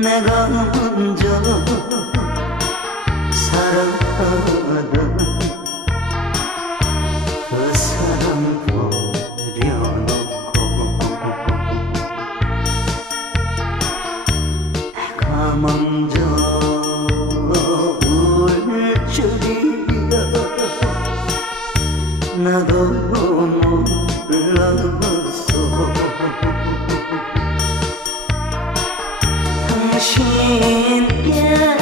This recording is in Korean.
내가 먼저 사랑하던 그 사람 버려놓고 내가 먼저 울 줄이야 나도 몰랐어. 당신께